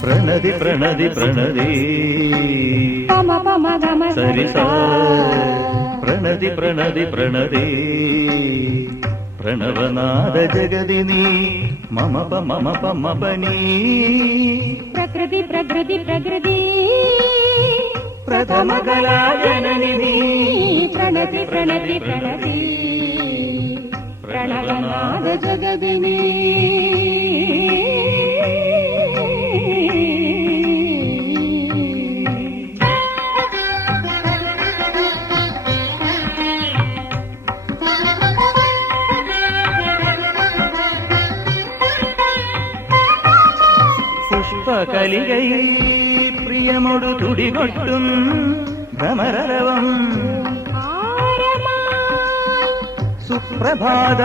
പ്രണതി പ്രണതി പ്രണതി സരി പ്രണതി പ്രണതി പ്രണതി പ്രണവനാദ ജഗദിനി മമ പമപനി പ്രകൃതി പ്രകൃതി പ്രകൃതി പ്രഥമ കലാജനനി പ്രണതി പ്രണതി പ്രണതി പ്രണവനാദ ജഗദിനി പുഷ്പകലികൈ പ്രിയമൊടു തുടികൊട്ടും ഭ്രമരവം സുപ്രഭാത